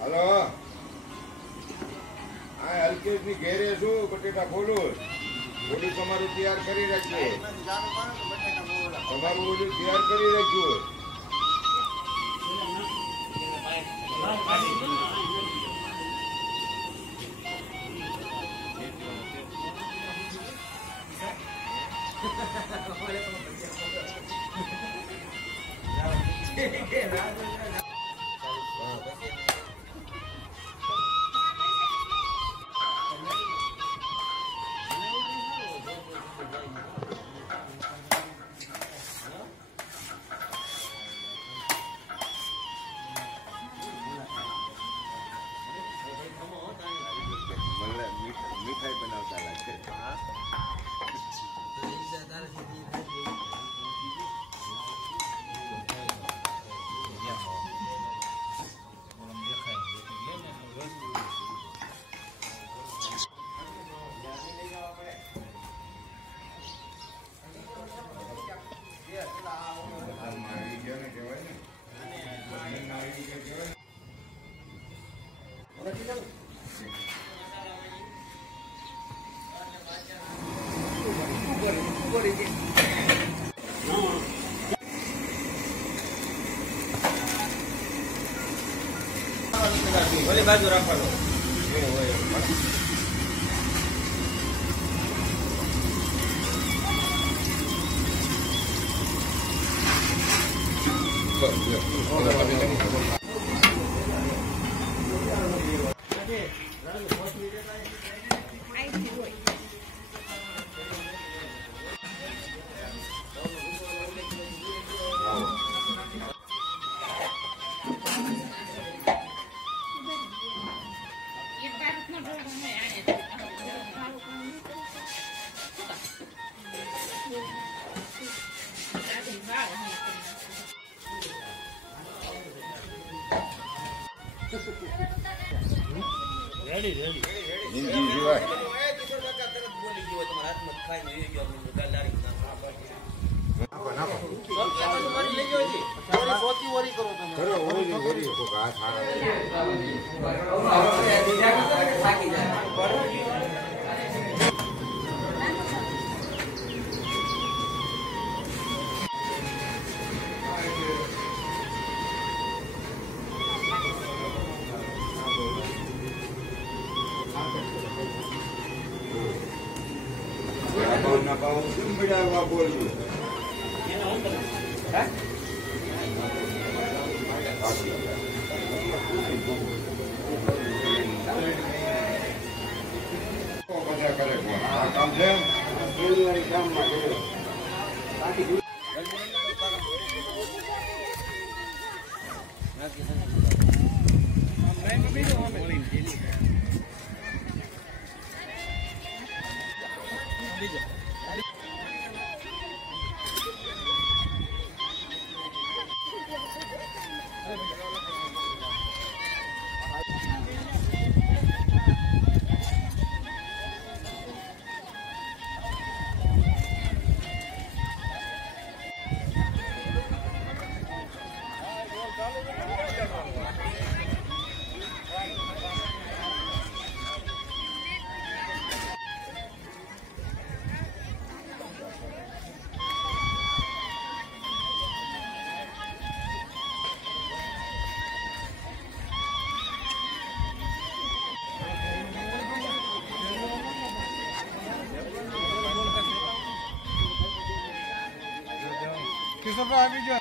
Hello, હા હલકેશ ની ઘેરે છું, બટેટા ખોલું બધું તમારું તૈયાર કરી રાખજો, તમારું બધું તૈયાર કરી રાખજો. મીઠાઈ બનાવતા લાગે. ઓલી બાજુ રાખવાનો. રેડી રેડી હિન્દી જીવાય બોલી ગયો તમારા હાથમાં ખાઈને લઈ ગયો મને ગાલારી નાખો નાખો મારી લઈ ગયો છે ઓરી પોતી ઓરી કરો તમે કરો ઓરી તો હાથ હારા થાકી જાય. આવી ગયો.